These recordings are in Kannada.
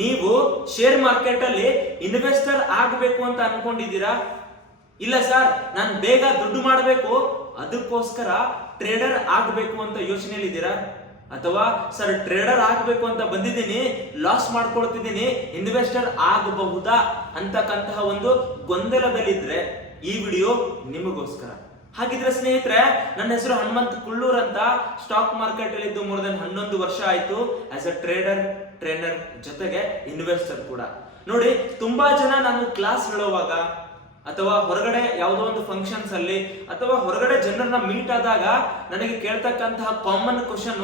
ನೀವು ಶೇರ್ ಮಾರ್ಕೆಟ್ ಅಲ್ಲಿ ಇನ್ವೆಸ್ಟರ್ ಆಗಬೇಕು ಅಂತ ಅನ್ಕೊಂಡಿದ್ದೀರಾ? ಇಲ್ಲ ಸರ್, ನಾನು ಬೇಗ ದುಡ್ಡು ಮಾಡಬೇಕು, ಅದಕ್ಕೋಸ್ಕರ ಟ್ರೇಡರ್ ಆಗಬೇಕು ಅಂತ ಯೋಚನೆಯಲ್ಲಿದ್ದೀರಾ? ಅಥವಾ ಸರ್ ಟ್ರೇಡರ್ ಆಗಬೇಕು ಅಂತ ಬಂದಿದ್ದೀನಿ, ಲಾಸ್ ಮಾಡ್ಕೊಳ್ತಿದ್ದೀನಿ, ಇನ್ವೆಸ್ಟರ್ ಆಗಬಹುದಾ ಅಂತಕ್ಕಂತಹ ಒಂದು ಗೊಂದಲದಲ್ಲಿದ್ರೆ ಈ ವಿಡಿಯೋ ನಿಮಗೋಸ್ಕರ. ಹಾಗಿದ್ರೆ ಸ್ನೇಹಿತರೆ, ನನ್ನ ಹೆಸರು ಹನುಮಂತ್ ಕುಳ್ಳೂರ್ ಅಂತ. ಸ್ಟಾಕ್ ಮಾರ್ಕೆಟ್ ಅಲ್ಲಿ ಇದ್ದು ಮೋರ್ ದನ್ 11 ವರ್ಷ ಆಯ್ತು ಆಸ್ ಅ ಟ್ರೇಡರ್ ಜೊತೆಗೆ ಇನ್ವೆಸ್ಟರ್ ಕೂಡ. ನೋಡಿ, ತುಂಬಾ ಜನ ನಾನು ಕ್ಲಾಸ್ ಹೇಳುವಾಗ ಅಥವಾ ಹೊರಗಡೆ ಯಾವುದೋ ಒಂದು ಫಂಕ್ಷನ್ಸ್ ಅಲ್ಲಿ ಅಥವಾ ಹೊರಗಡೆ ಜನರನ್ನ ಮೀಟ್ ಆದಾಗ ನನಗೆ ಕೇಳ್ತಕ್ಕಂತಹ ಕಾಮನ್ ಕ್ವಶನ್,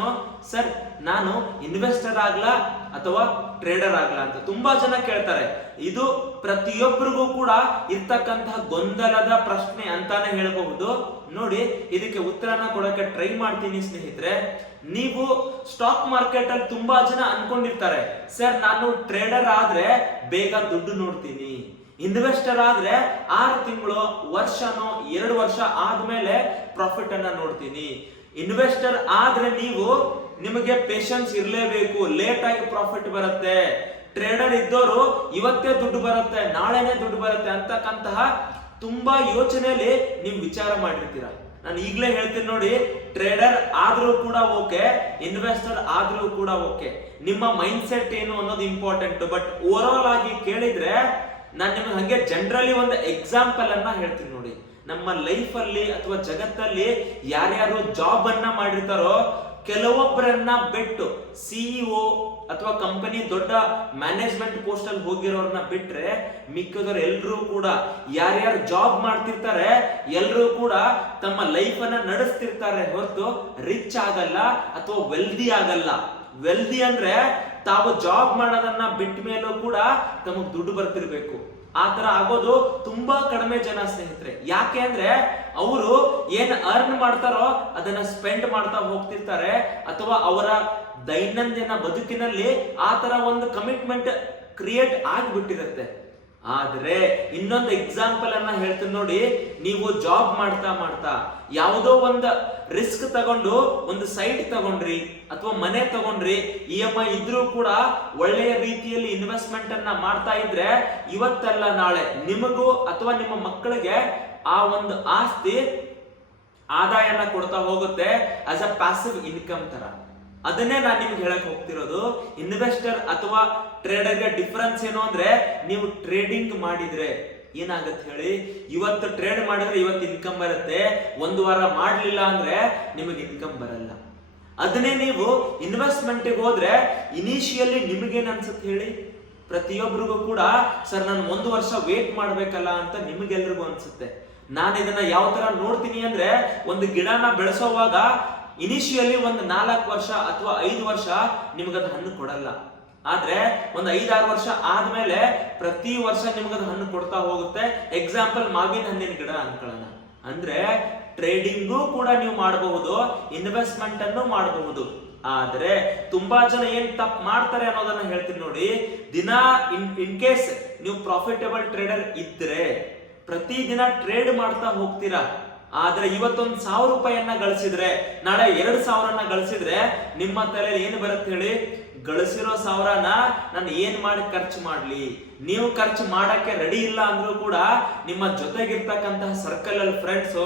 ಸರ್ ನಾನು ಇನ್ವೆಸ್ಟರ್ ಆಗ್ಲಾ ಅಥವಾ ಟ್ರೇಡರ್ ಆಗ್ಲಾ ಅಂತ ತುಂಬಾ ಜನ ಕೇಳ್ತಾರೆ. ಇದು ಪ್ರತಿಯೊಬ್ಬರಿಗೂ ಕೂಡ ಇರ್ತಕ್ಕಂತಹ ಗೊಂದಲದ ಪ್ರಶ್ನೆ ಅಂತಾನೆ ಹೇಳಬಹುದು. ನೋಡಿ, ಇದಕ್ಕೆ ಉತ್ತರನ ಕೊಡಕ್ಕೆ ಟ್ರೈ ಮಾಡ್ತೀನಿ ಸ್ನೇಹಿತರೆ. ನೀವು ಸ್ಟಾಕ್ ಮಾರ್ಕೆಟ್ ಅಲ್ಲಿ ತುಂಬಾ ಜನ ಅನ್ಕೊಂಡಿರ್ತಾರೆ, ಸರ್ ನಾನು ಟ್ರೇಡರ್ ಆದ್ರೆ ಬೇಗ ದುಡ್ಡು ನೋಡ್ತೀನಿ, ಇನ್ವೆಸ್ಟರ್ ಆದ್ರೆ 6 ತಿಂಗಳು ವರ್ಷನೋ 2 ವರ್ಷ ಆದ್ಮೇಲೆ ಪ್ರಾಫಿಟ್ ಅನ್ನ ನೋಡ್ತೀನಿ. ಇನ್ವೆಸ್ಟರ್ ಆದ್ರೆ ನಿಮಗೆ ಪೇಷನ್ಸ್ ಇರಲೇಬೇಕು, ಲೇಟ್ ಆಗಿ ಪ್ರಾಫಿಟ್ ಬರುತ್ತೆ. ಟ್ರೇಡರ್ ಇದ್ದವರು ಇವತ್ತೇ ದುಡ್ಡು ಬರುತ್ತೆ, ನಾಳೆನೆ ದುಡ್ಡು ಬರುತ್ತೆ ಅಂತಕ್ಕಂತಹ ತುಂಬಾ ಯೋಚನೆಯಲ್ಲಿ ನೀವು ವಿಚಾರ ಮಾಡಿರ್ತೀರಾ. ನಾನು ಈಗಲೇ ಹೇಳ್ತೀನಿ ನೋಡಿ, ಟ್ರೇಡರ್ ಆದ್ರೂ ಕೂಡ ಓಕೆ, ಇನ್ವೆಸ್ಟರ್ ಆದ್ರೂ ಕೂಡ ಓಕೆ. ನಿಮ್ಮ ಮೈಂಡ್ ಸೆಟ್ ಏನು ಅನ್ನೋದು ಇಂಪಾರ್ಟೆಂಟ್. ಬಟ್ ಓವರ್ ಆಲ್ ಆಗಿ ಕೇಳಿದ್ರೆ ನಾನು ನಿಮ್ಗೆ ಹಂಗೆ ಜನರಲಿ ಒಂದು ಎಕ್ಸಾಂಪಲ್ ಅನ್ನ ಹೇಳ್ತೀನಿ ನೋಡಿ. ನಮ್ಮ ಲೈಫ್ ಅಲ್ಲಿ ಅಥವಾ ಜಗತ್ತಲ್ಲಿ ಯಾರ್ಯಾರು ಜಾಬ್ ಅನ್ನ ಮಾಡಿರ್ತಾರೋ, ಕೆಲವೊಬ್ಬರನ್ನ ಬಿಟ್ಟು ಸಿಇಒ ಅಥವಾ ಕಂಪನಿ ದೊಡ್ಡ ಮ್ಯಾನೇಜ್ಮೆಂಟ್ ಪೋಸ್ಟ್ ಅಲ್ಲಿ ಹೋಗಿರೋರ್ನ ಬಿಟ್ರೆ ಮಿಕ್ಕಿದವರು ಎಲ್ಲರೂ ಕೂಡ ಯಾರ್ಯಾರು ಜಾಬ್ ಮಾಡ್ತಿರ್ತಾರೆ ಎಲ್ಲರೂ ಕೂಡ ತಮ್ಮ ಲೈಫ್ ಅನ್ನ ನಡೆಸ್ತಿರ್ತಾರೆ ಹೊರತು ರಿಚ್ ಆಗಲ್ಲ ಅಥವಾ ವೆಲ್ದಿ ಆಗಲ್ಲ. ವೆಲ್ದಿ ಅಂದ್ರೆ ತಾವು ಜಾಬ್ ಮಾಡೋದನ್ನ ಬಿಟ್ಟ ಮೇಲೂ ಕೂಡ ತಮಗ್ ದುಡ್ಡು ಬರ್ತಿರ್ಬೇಕು. ಆತರ ಆಗೋದು ತುಂಬಾ ಕಡಿಮೆ ಜನ ಸ್ನೇಹಿತರೆ. ಯಾಕೆ ಅಂದ್ರೆ ಅವರು ಏನ್ ಅರ್ನ್ ಮಾಡ್ತಾರೋ ಅದನ್ನ ಸ್ಪೆಂಡ್ ಮಾಡ್ತಾ ಹೋಗ್ತಿರ್ತಾರೆ, ಅಥವಾ ಅವರ ದೈನಂದಿನ ಬದುಕಿನಲ್ಲಿ ಆ ತರ ಒಂದು ಕಮಿಟ್ಮೆಂಟ್ ಕ್ರಿಯೇಟ್ ಆಗ್ಬಿಟ್ಟಿರುತ್ತೆ. ಆದ್ರೆ ಇನ್ನೊಂದು ಎಕ್ಸಾಂಪಲ್ ಅನ್ನ ಹೇಳ್ತೀನಿ ನೋಡಿ. ನೀವು ಜಾಬ್ ಮಾಡ್ತಾ ಯಾವುದೋ ಒಂದು ರಿಸ್ಕ್ ತಗೊಂಡು ಒಂದು ಸೈಟ್ ತಗೊಂಡ್ರಿ ಅಥವಾ ಮನೆ ತಗೊಂಡ್ರಿ, EMI ಇದ್ರೂ ಕೂಡ ಒಳ್ಳೆಯ ರೀತಿಯಲ್ಲಿ ಇನ್ವೆಸ್ಟ್ಮೆಂಟ್ ಅನ್ನ ಮಾಡ್ತಾ ಇದ್ರೆ ಇವತ್ತಲ್ಲ ನಾಳೆ ನಿಮಗೂ ಅಥವಾ ನಿಮ್ಮ ಮಕ್ಕಳಿಗೆ ಆ ಒಂದು ಆಸ್ತಿ ಆದಾಯನ ಕೊಡ್ತಾ ಹೋಗುತ್ತೆ ಆಸ್ ಅ ಪ್ಯಾಸಿವ್ ಇನ್ಕಮ್ ತರ. ಅದನ್ನೇ ನಾನು ನಿಮ್ಗೆ ಹೇಳಕ್ ಹೋಗ್ತಿರೋದು. ಇನ್ವೆಸ್ಟರ್ ಅಥವಾ ಟ್ರೇಡರ್ಗೆ ಡಿಫರೆನ್ಸ್ ಏನು ಅಂದ್ರೆ, ನೀವು ಟ್ರೇಡಿಂಗ್ ಮಾಡಿದ್ರೆ ಏನಾಗತ್ತೆ ಹೇಳಿ, ಇವತ್ತು ಟ್ರೇಡ್ ಮಾಡಿದ್ರೆ ಇವತ್ತು ಇನ್ಕಮ್ ಬರುತ್ತೆ, ಒಂದು ವಾರ ಮಾಡ್ಲಿಲ್ಲ ಅಂದ್ರೆ ನಿಮಗೆ ಇನ್ಕಮ್ ಬರಲ್ಲ. ಅದನ್ನೇ ನೀವು ಇನ್ವೆಸ್ಟ್ಮೆಂಟ್ ಹೋದ್ರೆ ಇನಿಷಿಯಲಿ ನಿಮಗೇನ್ ಅನ್ಸುತ್ತೆ ಹೇಳಿ, ಪ್ರತಿಯೊಬ್ಬರಿಗೂ ಕೂಡ ಸರ್ ನಾನು 1 ವರ್ಷ ವೇಟ್ ಮಾಡ್ಬೇಕಲ್ಲ ಅಂತ ನಿಮಗೆಲ್ರಿಗೂ ಅನ್ಸುತ್ತೆ. ನಾನು ಇದನ್ನ ಯಾವ ತರ ನೋಡ್ತೀನಿ ಅಂದ್ರೆ, ಒಂದು ಗಿಡನ ಬೆಳೆಸೋವಾಗ ಇನಿಷಿಯಲಿ ಒಂದು 4 ವರ್ಷ ಅಥವಾ 5 ವರ್ಷ ನಿಮಗದು ಹಣ್ಣು ಕೊಡಲ್ಲ. ಆದ್ರೆ ಒಂದು 5-6 ವರ್ಷ ಆದ್ಮೇಲೆ ಪ್ರತಿ ವರ್ಷ ನಿಮಗದು ಹಣ್ಣು ಕೊಡ್ತಾ ಹೋಗುತ್ತೆ. ಎಕ್ಸಾಂಪಲ್ ಮಾವಿನ ಹಣ್ಣಿನ ಗಿಡ ಅನ್ಕೊಳ್ಳೋಣ. ಅಂದ್ರೆ ಟ್ರೇಡಿಂಗು ಕೂಡ ನೀವು ಮಾಡಬಹುದು, ಇನ್ವೆಸ್ಟ್ಮೆಂಟ್ ಅನ್ನು ಮಾಡಬಹುದು. ಆದ್ರೆ ತುಂಬಾ ಜನ ಏನ್ ತಪ್ಪು ಮಾಡ್ತಾರೆ ಅನ್ನೋದನ್ನ ಹೇಳ್ತೀನಿ ನೋಡಿ. ದಿನ ಇನ್ ಕೇಸ್ ನೀವು ಪ್ರಾಫಿಟಬಲ್ ಟ್ರೇಡರ್ ಇದ್ರೆ ಪ್ರತಿದಿನ ಟ್ರೇಡ್ ಮಾಡ್ತಾ ಹೋಗ್ತೀರಾ. ಆದ್ರೆ ಇವತ್ತೊಂದು 1000 ರೂಪಾಯಿಯನ್ನ ಗಳಿಸಿದ್ರೆ ನಾಳೆ 2000 ಗಳಿಸಿದ್ರೆ ನಿಮ್ಮ ತಲೆಯಲ್ಲಿ ಏನು ಬರುತ್ತೆ ಹೇಳಿ, ಗಳಿಸಿರೋ 1000ನ ನಾನು ಏನ್ ಮಾಡಿ ಖರ್ಚು ಮಾಡ್ಲಿ? ನೀವು ಖರ್ಚು ಮಾಡಕ್ಕೆ ರೆಡಿ ಇಲ್ಲ ಅಂದ್ರೂ ಕೂಡ ನಿಮ್ಮ ಜೊತೆಗಿರ್ತಕ್ಕಂತಹ ಸರ್ಕಲ್ ಅಲ್ಲಿ ಫ್ರೆಂಡ್ಸ್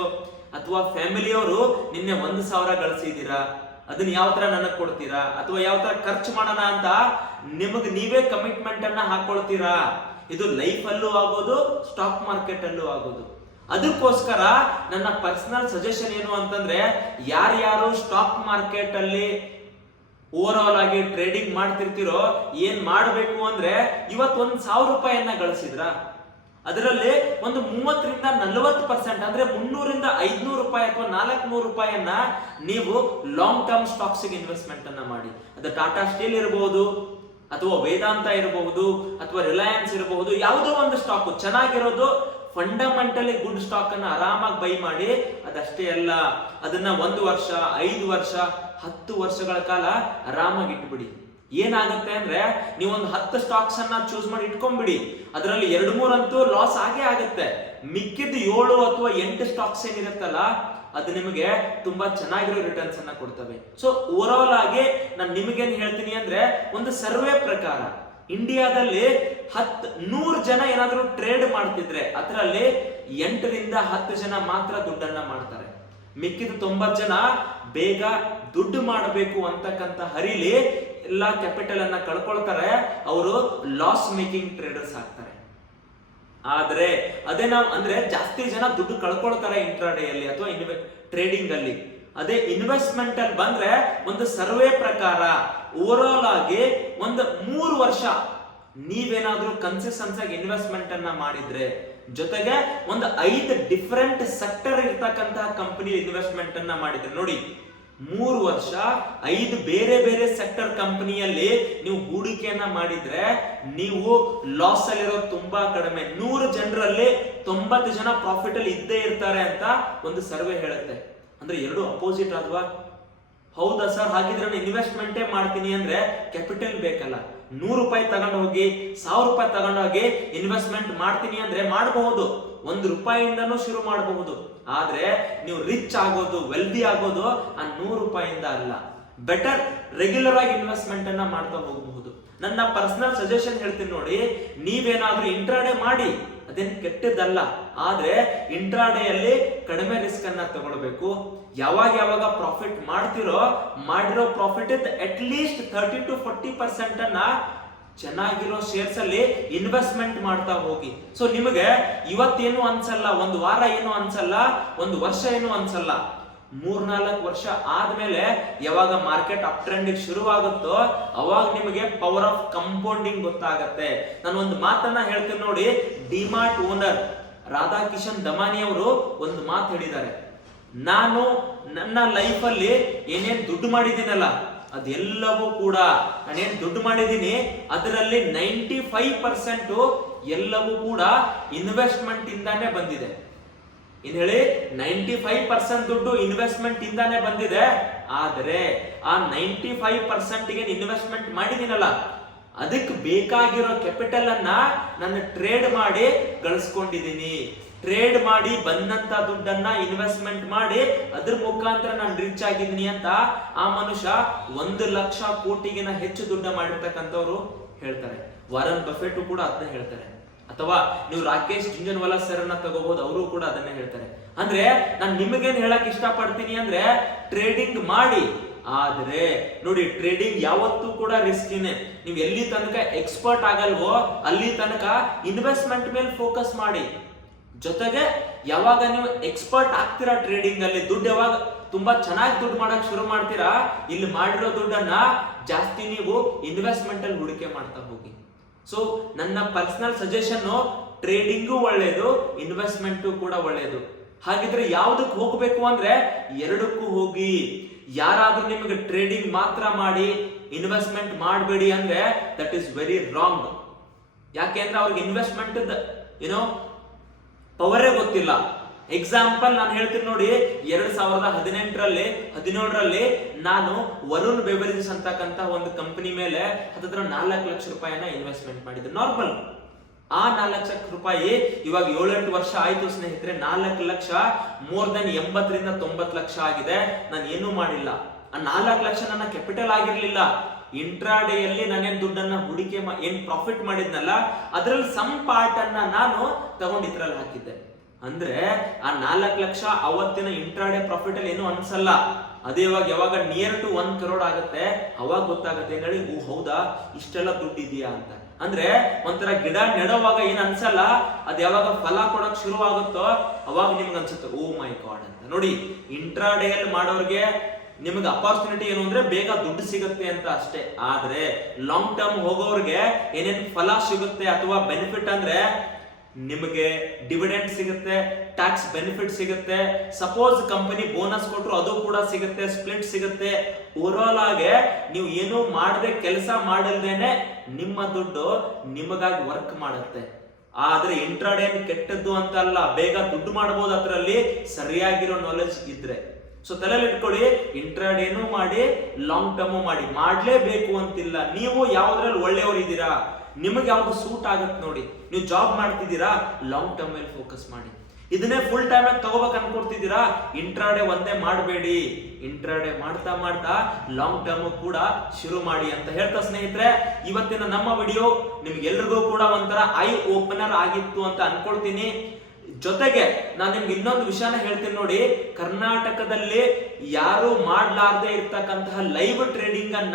ಅಥವಾ ಫ್ಯಾಮಿಲಿಯವರು ನಿನ್ನೆ 1000 ಗಳಿಸಿದೀರಾ, ಅದನ್ನ ಯಾವ ತರ ನನಗ್ ಕೊಡ್ತೀರಾ ಅಥವಾ ಯಾವ ತರ ಖರ್ಚು ಮಾಡೋಣ ಅಂತ ನಿಮಗೆ ನೀವೇ ಕಮಿಟ್ಮೆಂಟ್ ಅನ್ನ ಹಾಕೊಳ್ತೀರಾ. ಇದು ಲೈಫ್ ಅಲ್ಲೂ ಆಗೋದು, ಸ್ಟಾಕ್ ಮಾರ್ಕೆಟ್ ಅಲ್ಲೂ ಆಗೋದು. ಅದಕ್ಕೋಸ್ಕರ ನನ್ನ ಪರ್ಸನಲ್ ಸಜೆಷನ್ ಏನು ಅಂತಂದ್ರೆ, ಯಾರ್ಯಾರು ಸ್ಟಾಕ್ ಮಾರ್ಕೆಟ್ ಅಲ್ಲಿ ಓವರ್ ಆಲ್ ಆಗಿ ಟ್ರೇಡಿಂಗ್ ಮಾಡ್ತಿರ್ತಿರೋ ಏನ್ ಮಾಡ್ಬೇಕು ಅಂದ್ರೆ, ಇವತ್ತು 1000 ರೂಪಾಯಿಯನ್ನ ಗಳಿಸಿದ್ರ ಅದರಲ್ಲಿ ಒಂದು 30ರಿಂದ 40% ಅಂದ್ರೆ 300ರಿಂದ 500 ರೂಪಾಯಿ ಅಥವಾ 400 ರೂಪಾಯಿಯನ್ನ ನೀವು ಲಾಂಗ್ ಟರ್ಮ್ ಸ್ಟಾಕ್ಸ್ ಇನ್ವೆಸ್ಟ್ಮೆಂಟ್ ಅನ್ನ ಮಾಡಿ. ಅದು ಟಾಟಾ ಸ್ಟೀಲ್ ಇರಬಹುದು ಅಥವಾ ವೇದಾಂತ ಇರಬಹುದು ಅಥವಾ ರಿಲಯನ್ಸ್ ಇರಬಹುದು, ಯಾವುದೋ ಒಂದು ಸ್ಟಾಕ್ ಚೆನ್ನಾಗಿರೋದು, ಫಂಡಮೆಂಟಲಿ ಗುಡ್ ಸ್ಟಾಕ್ ಅನ್ನ ಆರಾಮಾಗಿ ಬೈ ಮಾಡಿ. ಅದಷ್ಟೇ ಅಲ್ಲ, ಅದನ್ನ 1 ವರ್ಷ 5 ವರ್ಷ 10 ವರ್ಷಗಳ ಕಾಲ ಆರಾಮಾಗಿ ಇಟ್ಬಿಡಿ. ಏನಾಗುತ್ತೆ ಅಂದ್ರೆ, ನೀವೊಂದು 10 ಸ್ಟಾಕ್ಸ್ ಅನ್ನ ಚೂಸ್ ಮಾಡಿ ಇಟ್ಕೊಂಡ್ಬಿಡಿ, ಅದರಲ್ಲಿ 2-3 ಅಂತೂ ಲಾಸ್ ಆಗೇ ಆಗುತ್ತೆ. ಮಿಕ್ಕಿದ 7 ಅಥವಾ 8 ಸ್ಟಾಕ್ಸ್ ಏನಿರುತ್ತಲ್ಲ ಅದು ನಿಮಗೆ ತುಂಬಾ ಚೆನ್ನಾಗಿರೋ ರಿಟರ್ನ್ಸ್ ಅನ್ನ ಕೊಡ್ತವೆ. ಸೊ ಓವರ್ ಆಲ್ ಆಗಿ ನಾನು ನಿಮಗೇನು ಹೇಳ್ತೀನಿ ಅಂದ್ರೆ, ಒಂದು ಸರ್ವೆ ಪ್ರಕಾರ ಇಂಡಿಯಾದಲ್ಲಿ 100 ಜನ ಏನಾದ್ರೂ ಟ್ರೇಡ್ ಮಾಡ್ತಿದ್ರೆ ಅದರಲ್ಲಿ 8 ರಿಂದ 10 ಜನ ಮಾತ್ರ ದುಡ್ಡನ್ನ ಮಾಡ್ತಾರೆ. ಮಿಕ್ಕಿದ 90 ಜನ ಬೇಗ ದುಡ್ಡು ಮಾಡಬೇಕು ಅಂತಕ್ಕಂತ ಹರಿಲಿ ಎಲ್ಲಾ ಕ್ಯಾಪಿಟಲ್ ಅನ್ನ ಕಳ್ಕೊಳ್ತಾರೆ. ಅವರು ಲಾಸ್ ಮೇಕಿಂಗ್ ಟ್ರೇಡರ್ಸ್ ಆಗ್ತಾರೆ. ಆದ್ರೆ ಅದೇ ನಾವು ಅಂದ್ರೆ ಜಾಸ್ತಿ ಜನ ದುಡ್ಡು ಕಳ್ಕೊಳ್ತಾರೆ ಇಂಟ್ರಾಡೇ ಅಲ್ಲಿ ಅಥವಾ ಟ್ರೇಡಿಂಗ್ ಅಲ್ಲಿ. ಅದೇ ಇನ್ವೆಸ್ಟ್ಮೆಂಟ್ ಅಲ್ಲಿ ಬಂದ್ರೆ ಒಂದು ಸರ್ವೆ ಪ್ರಕಾರ ಓವರ್ ಆಲ್ ಆಗಿ ಒಂದು 3 ವರ್ಷ ನೀವೇನಾದ್ರೂ ಕನ್ಸಿಸ್ಟೆನ್ಸ್ ಆಗಿ ಇನ್ವೆಸ್ಟ್ಮೆಂಟ್ ಅನ್ನ ಮಾಡಿದ್ರೆ, ಜೊತೆಗೆ ಒಂದು 5 ಡಿಫರೆಂಟ್ ಸೆಕ್ಟರ್ ಇರ್ತಕ್ಕಂತಹ ಕಂಪನಿ ಇನ್ವೆಸ್ಟ್ಮೆಂಟ್ ಅನ್ನ ಮಾಡಿದ್ರೆ, ನೋಡಿ 3 ವರ್ಷ 5 ಬೇರೆ ಬೇರೆ ಸೆಕ್ಟರ್ ಕಂಪನಿಯಲ್ಲಿ ನೀವು ಹೂಡಿಕೆಯನ್ನ ಮಾಡಿದ್ರೆ ನೀವು ಲಾಸ್ ಅಲ್ಲಿರೋ ತುಂಬಾ ಕಡಿಮೆ. 100 ಜನರಲ್ಲಿ 90 ಜನ ಪ್ರಾಫಿಟ್ ಅಲ್ಲಿ ಇದ್ದೇ ಇರ್ತಾರೆ ಅಂತ ಒಂದು ಸರ್ವೆ ಹೇಳುತ್ತೆ. ಅಂದ್ರೆ ಎರಡು ಅಪೋಸಿಟ್ ಆದ್ವಾ? ಹೌದಾ ಸರ್, ಹಾಗಿದ್ರೆ ನಾನು ಇನ್ವೆಸ್ಟ್ಮೆಂಟೇ ಮಾಡ್ತೀನಿ ಅಂದ್ರೆ ಕ್ಯಾಪಿಟಲ್ ಬೇಕಲ್ಲ. 100 ರೂಪಾಯಿ ತಗೊಂಡು ಹೋಗಿ 1000 ರೂಪಾಯಿ ತಗೊಂಡು ಹೋಗಿ ಇನ್ವೆಸ್ಟ್ಮೆಂಟ್ ಮಾಡ್ತೀನಿ ಅಂದ್ರೆ ಮಾಡಬಹುದು, 1 ರೂಪಾಯಿಯಿಂದನೂ ಶುರು ಮಾಡಬಹುದು. ಆದ್ರೆ ನೀವು ರಿಚ್ ಆಗೋದು, ವೆಲ್ದಿ ಆಗೋದು ಆ 100 ರೂಪಾಯಿಯಿಂದ ಅಲ್ಲ. ಬೆಟರ್ ರೆಗ್ಯುಲರ್ ಆಗಿ ಇನ್ವೆಸ್ಟ್ಮೆಂಟ್ ಅನ್ನ ಮಾಡ್ತಾ ಹೋಗಬಹುದು. ನನ್ನ ಪರ್ಸನಲ್ ಸಜೆಷನ್ ಹೇಳ್ತೀನಿ ನೋಡಿ, ನೀವೇನಾದ್ರೂ ಇಂಟ್ರಾಡೇ ಮಾಡಿ, ಅದೇನು ಕೆಟ್ಟದ್ದಲ್ಲ. ಆದ್ರೆ ಇಂಟ್ರಾಡೇ ಅಲ್ಲಿ ಕಡಿಮೆ ರಿಸ್ಕ್ ಅನ್ನ ತಗೊಳ್ಬೇಕು. ಯಾವಾಗ ಪ್ರಾಫಿಟ್ ಮಾಡ್ತಿರೋ, ಮಾಡಿರೋ ಪ್ರಾಫಿಟ್ ಅಟ್ ಲೀಸ್ಟ್ 30 to 40% ಅನ್ನ ಚೆನ್ನಾಗಿರೋ ಶೇರ್ಸ್ ಅಲ್ಲಿ ಇನ್ವೆಸ್ಟ್ಮೆಂಟ್ ಮಾಡ್ತಾ ಹೋಗಿ. ಸೊ ನಿಮಗೆ ಇವತ್ತೇನು ಅನ್ಸಲ್ಲ, ಒಂದು ವಾರ ಏನು ಅನ್ಸಲ್ಲ, ಒಂದು ವರ್ಷ ಏನು ಅನ್ಸಲ್ಲ, 3-4 ವರ್ಷ ಆದ್ಮೇಲೆ ಯಾವಾಗ ಮಾರ್ಕೆಟ್ ಅಪ್ ಟ್ರೆಂಡ್ ಶುರುವಾಗುತ್ತೋ ಅವಾಗ ನಿಮಗೆ ಪವರ್ ಆಫ್ ಕಂಪೌಂಡಿಂಗ್ ಗೊತ್ತಾಗತ್ತೆ. ನಾನು ಒಂದು ಮಾತನ್ನ ಹೇಳ್ತೀನಿ ನೋಡಿ, ಡಿಮಾರ್ಟ್ ಓನರ್ ರಾಧಾಕಿಶನ್ ದಮಾನಿ ಅವರು ಒಂದು ಮಾತು ಹೇಳಿದ್ದಾರೆ, ನಾನು ನನ್ನ ಲೈಫ್ ಅಲ್ಲಿ ಏನೇನ್ ದುಡ್ಡು ಮಾಡಿದ್ದೀನಲ್ಲ ಅದೆಲ್ಲವೂ ಕೂಡ ನಾನೇನ್ ದುಡ್ಡು ಮಾಡಿದ್ದೀನಿ ಅದರಲ್ಲಿ 95% ಎಲ್ಲವೂ ಕೂಡ ಇನ್ವೆಸ್ಟ್ಮೆಂಟ್ ಇಂದಾನೆ ಬಂದಿದೆ. ಏನ್ ಹೇಳಿ, 95% ದುಡ್ಡು ಇನ್ವೆಸ್ಟ್ಮೆಂಟ್ ಇಂದಾನೆ ಬಂದಿದೆ. ಆದ್ರೆ ಆ 95% ಗೆ ಇನ್ವೆಸ್ಟ್ಮೆಂಟ್ ಮಾಡಿದೀನಲ್ಲ ಅದಕ್ಕೆ ಬೇಕಾಗಿರೋ ಕ್ಯಾಪಿಟಲ್ ಅನ್ನ ನಾನು ಟ್ರೇಡ್ ಮಾಡಿ ಗಳಿಸ್ಕೊಂಡಿದ್ದೀನಿ. ಟ್ರೇಡ್ ಮಾಡಿ ಬಂದಂತ ದುಡ್ಡನ್ನ ಇನ್ವೆಸ್ಟ್ಮೆಂಟ್ ಮಾಡಿ ಅದ್ರ ಮುಖಾಂತರ ನಾನು ರಿಚ್ ಆಗಿದ್ದೀನಿ ಅಂತ ಆ ಮನುಷ್ಯ 1 ಲಕ್ಷ ಕೋಟಿಗಿನ ಹೆಚ್ಚು ದುಡ್ಡು ಮಾಡಿರ್ತಕ್ಕಂಥವ್ರು ಹೇಳ್ತಾರೆ. ವಾರನ್ ಬಫೆಟ್ ಕೂಡ ಅದನ್ನ ಹೇಳ್ತಾರೆ. ಅಥವಾ ನೀವು ರಾಕೇಶ್ ಜುಂಜನ್ವಾಲಾ ಸರ್ ಅನ್ನ ತಗೋಬಹುದು, ಅವರು ಕೂಡ ಅದನ್ನೇ ಹೇಳ್ತಾರೆ. ಅಂದ್ರೆ ನಾನು ನಿಮಗೇನ್ ಹೇಳಕ್ ಇಷ್ಟಪಡ್ತೀನಿ ಅಂದ್ರೆ ಟ್ರೇಡಿಂಗ್ ಮಾಡಿ. ಆದ್ರೆ ನೋಡಿ, ಟ್ರೇಡಿಂಗ್ ಯಾವತ್ತೂ ಕೂಡ ರಿಸ್ಕಿನೇ. ನೀವು ಎಲ್ಲಿ ತನಕ ಎಕ್ಸ್ಪರ್ಟ್ ಆಗಲ್ವೋ ಅಲ್ಲಿ ತನಕ ಇನ್ವೆಸ್ಟ್ಮೆಂಟ್ ಮೇಲೆ ಫೋಕಸ್ ಮಾಡಿ. ಜೊತೆಗೆ ಯಾವಾಗ ನೀವು ಎಕ್ಸ್ಪರ್ಟ್ ಆಗ್ತೀರಾ ಟ್ರೇಡಿಂಗ್ ಅಲ್ಲಿ, ದುಡ್ಡು ಯಾವಾಗ ತುಂಬಾ ಚೆನ್ನಾಗಿ ದುಡ್ಡು ಮಾಡಕ್ ಶುರು ಮಾಡ್ತೀರಾ, ಇಲ್ಲಿ ಮಾಡಿರೋ ದುಡ್ಡನ್ನ ಜಾಸ್ತಿ ನೀವು ಇನ್ವೆಸ್ಟ್ಮೆಂಟ್ ಅಲ್ಲಿ ಹೂಡಿಕೆ ಮಾಡ್ತಾ ಹೋಗಿ. ಸೊ ನನ್ನ ಪರ್ಸನಲ್ ಸಜೆಷನ್, ಟ್ರೇಡಿಂಗು ಒಳ್ಳೇದು, ಇನ್ವೆಸ್ಟ್ಮೆಂಟ್ ಕೂಡ ಒಳ್ಳೇದು. ಹಾಗಿದ್ರೆ ಯಾವ್ದಕ್ಕೆ ಹೋಗ್ಬೇಕು ಅಂದ್ರೆ ಎರಡಕ್ಕೂ ಹೋಗಿ. ಯಾರಾದ್ರೂ ನಿಮಗೆ ಟ್ರೇಡಿಂಗ್ ಮಾತ್ರ ಮಾಡಿ ಇನ್ವೆಸ್ಟ್ಮೆಂಟ್ ಮಾಡಬೇಡಿ ಅಂದ್ರೆ ದಟ್ ಈಸ್ ವೆರಿ ರಾಂಗ್. ಯಾಕೆಂದ್ರೆ ಅವ್ರಿಗೆ ಇನ್ವೆಸ್ಟ್ಮೆಂಟ್ ಏನೋ ಪವರೇ ಗೊತ್ತಿಲ್ಲ. ಎಕ್ಸಾಂಪಲ್ ನಾನು ಹೇಳ್ತೀನಿ ನೋಡಿ, 2018ರಲ್ಲಿ 17ರಲ್ಲಿ ನಾನು ವರುಣ್ ಬೆವರೇಜಸ್ ಅಂತಕ್ಕಂತ ಒಂದು ಕಂಪನಿ ಮೇಲೆ ಹತ್ತಿರ 4 ಲಕ್ಷ ರೂಪಾಯಿನ ಇನ್ವೆಸ್ಟ್ಮೆಂಟ್ ಮಾಡಿದ್ದೆ. ನಾರ್ಮಲ್. ಆ 4 ಲಕ್ಷ ರೂಪಾಯಿ ಇವಾಗ 7-8 ವರ್ಷ ಆಯ್ತು ಸ್ನೇಹಿತರೆ. 4 ಲಕ್ಷ ಮೋರ್ ದನ್ 80ರಿಂದ 90 ಲಕ್ಷ ಆಗಿದೆ. ನಾನು ಏನೂ ಮಾಡಿಲ್ಲ. ಆ 4 ಲಕ್ಷ ನನ್ನ ಕ್ಯಾಪಿಟಲ್ ಆಗಿರ್ಲಿಲ್ಲ. ಇಂಟ್ರಾಡೇ ಅಲ್ಲಿ ನಾನೇನ್ ದುಡ್ಡನ್ನ ಹೂಡಿಕೆ ಏನ್ ಪ್ರಾಫಿಟ್ ಮಾಡಿದ್ನಲ್ಲ ಅದ್ರಲ್ಲಿ ಸಮ್ ಪಾರ್ಟ್ ಅನ್ನ ನಾನು ತಗೊಂಡು ಇದ್ರಲ್ಲಿ ಹಾಕಿದ್ದೆ. ಅಂದ್ರೆ ಆ 4 ಲಕ್ಷ ಅವತ್ತಿನ ಇಂಟ್ರಾಡೇ ಪ್ರಾಫಿಟ್ ಅಲ್ಲಿ ಏನು ಅನ್ಸಲ್ಲ. ಅದೇ ಯಾವಾಗ ನಿಯರ್ ಟು 1 crore ಆಗುತ್ತೆ ಅವಾಗ ಗೊತ್ತಾಗುತ್ತೆ ಏನ್ ಹೇಳಿ, ಓ ಹೌದಾ ಇಷ್ಟೆಲ್ಲ ದುಡ್ಡು ಇದೆಯಾ ಅಂತ. ಅಂದ್ರೆ ಒಂಥರ ಗಿಡ ನೆಡುವಾಗ ಏನ್ ಅನ್ಸಲ್ಲ, ಅದ್ ಯಾವಾಗ ಫಲ ಕೊಡಕ್ ಶುರು ಆಗುತ್ತೋ ಅವಾಗ ನಿಮ್ಗೆ ಅನ್ಸುತ್ತೆ ಓ ಮೈ ಗಾಡ್ ಅಂತ. ನೋಡಿ, ಇಂಟ್ರಾಡೇ ಅಲ್ಲಿ ಮಾಡೋರ್ಗೆ ನಿಮಗೆ ಅಪಾರ್ಚುನಿಟಿ ಏನು ಅಂದ್ರೆ ಬೇಗ ದುಡ್ಡು ಸಿಗುತ್ತೆ ಅಂತ ಅಷ್ಟೇ. ಆದ್ರೆ ಲಾಂಗ್ ಟರ್ಮ್ ಹೋಗೋರ್ಗೆ ಏನೇನ್ ಫಲ ಸಿಗುತ್ತೆ ಅಥವಾ ಬೆನಿಫಿಟ್ ಅಂದ್ರೆ ನಿಮಗೆ ಡಿವಿಡೆಂಡ್ ಸಿಗುತ್ತೆ, ಟ್ಯಾಕ್ಸ್ ಬೆನಿಫಿಟ್ ಸಿಗುತ್ತೆ, ಸಪೋಸ್ ಕಂಪನಿ ಬೋನಸ್ ಕೊಟ್ಟರು ಅದು ಕೂಡ ಸಿಗುತ್ತೆ, ಸ್ಪ್ಲಿಟ್ ಸಿಗುತ್ತೆ. ಓವರ್ ಆಲ್ ಆಗಿ ನೀವು ಏನು ಮಾಡದೆ ಕೆಲಸ ಮಾಡಲ್ದೇನೆ ನಿಮ್ಮ ದುಡ್ಡು ನಿಮಗಾಗಿ ವರ್ಕ್ ಮಾಡುತ್ತೆ. ಆದ್ರೆ ಇಂಟ್ರಾಡೇ ಕೆಟ್ಟದ್ದು ಅಂತ ಅಲ್ಲ, ಬೇಗ ದುಡ್ಡು ಮಾಡಬಹುದು ಅದರಲ್ಲಿ ಸರಿಯಾಗಿರೋ ನಾಲೆಜ್ ಇದ್ರೆ. ಸೊ ತಲೆಯಲ್ಲಿ ಇಟ್ಕೊಳ್ಳಿ, ಇಂಟ್ರಾಡೇನು ಮಾಡಿ ಲಾಂಗ್ ಟರ್ಮ್ ಮಾಡಿ, ಮಾಡ್ಲೇಬೇಕು ಅಂತಿಲ್ಲ. ನೀವು ಯಾವ್ದ್ರಲ್ಲಿ ಒಳ್ಳೆಯವರು ಇದ್ದೀರಾ, ನಿಮಗೆ ಯಾವ್ದು ಸೂಟ್ ಆಗತ್ತೆ ನೋಡಿ. ನೀವು ಜಾಬ್ ಮಾಡ್ತಿದ್ದೀರಾ, ಲಾಂಗ್ ಟರ್ಮ್ ಮೇಲೆ ಫೋಕಸ್ ಮಾಡಿ. ಇದನ್ನೇ ಫುಲ್ ಟೈಮ್ ಆಗಿ ತಗೋಬೇಕು ಅನ್ಕೊಡ್ತಿದ್ದೀರಾ, ಇಂಟ್ರಾಡೇ ಒಂದೇ ಮಾಡಬೇಡಿ. ಇಂಟ್ರಾಡೇ ಮಾಡ್ತಾ ಮಾಡ್ತಾ ಲಾಂಗ್ ಟರ್ಮ್ ಕೂಡ ಶುರು ಮಾಡಿ ಅಂತ ಹೇಳ್ತಾ ಸ್ನೇಹಿತರೆ, ಇವತ್ತಿನ ನಮ್ಮ ವಿಡಿಯೋ ನಿಮ್ಗೆಲ್ರಿಗೂ ಕೂಡ ಒಂಥರ ಐ ಓಪನರ್ ಆಗಿತ್ತು ಅಂತ ಅನ್ಕೊಳ್ತೀನಿ. ಜೊತೆಗೆ ನಾನು ನಿಮ್ಗೆ ಇನ್ನೊಂದು ವಿಷಯನ ಹೇಳ್ತೀನಿ ನೋಡಿ, ಕರ್ನಾಟಕದಲ್ಲಿ ಯಾರು ಮಾಡ್ಲಾರ್ದೆ ಇರ್ತಕ್ಕಂತಹ ಲೈವ್ ಟ್ರೇಡಿಂಗ್ ಅನ್ನ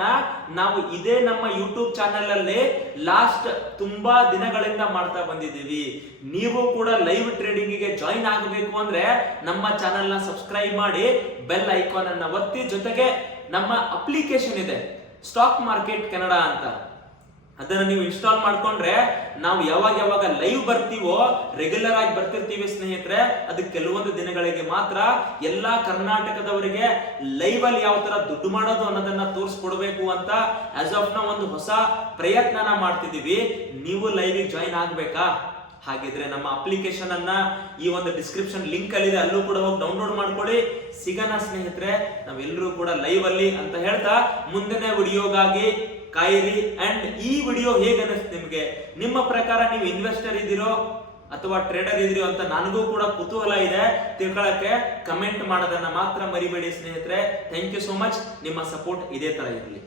ನಾವು ಇದೇ ನಮ್ಮ ಯೂಟ್ಯೂಬ್ ಚಾನೆಲ್ ಅಲ್ಲಿ ಲಾಸ್ಟ್ ತುಂಬಾ ದಿನಗಳಿಂದ ಮಾಡ್ತಾ ಬಂದಿದ್ದೀವಿ. ನೀವು ಕೂಡ ಲೈವ್ ಟ್ರೇಡಿಂಗ್ ಗೆ ಜಾಯಿನ್ ಆಗಬೇಕು ಅಂದ್ರೆ ನಮ್ಮ ಚಾನೆಲ್ ನ ಸಬ್ಸ್ಕ್ರೈಬ್ ಮಾಡಿ, ಬೆಲ್ ಐಕಾನ್ ಅನ್ನ ಒತ್ತಿ. ಜೊತೆಗೆ ನಮ್ಮ ಅಪ್ಲಿಕೇಶನ್ ಇದೆ ಸ್ಟಾಕ್ ಮಾರ್ಕೆಟ್ ಕನ್ನಡ ಅಂತ, ಅದನ್ನ ನೀವು ಇನ್ಸ್ಟಾಲ್ ಮಾಡ್ಕೊಂಡ್ರೆ ನಾವು ಯಾವಾಗ ಲೈವ್ ಬರ್ತೀವೋ ರೆಗ್ಯುಲರ್ ಆಗಿ ಬರ್ತಿರ್ತೀವಿ ಸ್ನೇಹಿತರೆ. ಅದು ಕೆಲವೊಂದು ದಿನಗಳಿಗೆ ಮಾತ್ರ. ಎಲ್ಲಾ ಕರ್ನಾಟಕದವರಿಗೆ ಲೈವ್ ಅಲ್ಲಿ ಯಾವ ತರ ದುಡ್ಡು ಮಾಡೋದು ಅನ್ನೋದನ್ನ ತೋರಿಸ್ಕೊಡ್ಬೇಕು ಅಂತ ಆಸ್ ಆಫ್ ನಾವು ಒಂದು ಹೊಸ ಪ್ರಯತ್ನನ ಮಾಡ್ತಿದೀವಿ. ನೀವು ಲೈವ್ ಜಾಯಿನ್ ಆಗ್ಬೇಕಾ? ಹಾಗಿದ್ರೆ ನಮ್ಮ ಅಪ್ಲಿಕೇಶನ್ ಅನ್ನ ಈ ಒಂದು ಡಿಸ್ಕ್ರಿಪ್ಷನ್ ಲಿಂಕ್ ಅಲ್ಲಿ ಇದೆ, ಅಲ್ಲೂ ಕೂಡ ಹೋಗಿ ಡೌನ್ಲೋಡ್ ಮಾಡ್ಕೊಳ್ಳಿ. ಸಿಗೋಣ ಸ್ನೇಹಿತರೆ ನಾವೆಲ್ಲರೂ ಕೂಡ ಲೈವ್ ಅಲ್ಲಿ ಅಂತ ಹೇಳ್ತಾ, ಮುಂದಿನ ವಿಡಿಯೋಗಾಗಿ ಕಾಯಿರಿ. ಅಂಡ್ ಈ ವಿಡಿಯೋ ಹೇಗೆ ಅನಿಸ್ತು ನಿಮ್ಗೆ? ನಿಮ್ಮ ಪ್ರಕಾರ ನೀವು ಇನ್ವೆಸ್ಟರ್ ಇದ್ದೀರೋ ಅಥವಾ ಟ್ರೇಡರ್ ಇದ್ದೀರೋ ಅಂತ ನನಗೂ ಕೂಡ ಕುತೂಹಲ ಇದೆ ತಿಳ್ಕೊಳ್ಳಕ್ಕೆ. ಕಮೆಂಟ್ ಮಾಡೋದನ್ನ ಮಾತ್ರ ಮರಿಬೇಡಿ ಸ್ನೇಹಿತರೆ. Thank you so much. ನಿಮ್ಮ ಸಪೋರ್ಟ್ ಇದೇ ತರ ಇರಲಿ.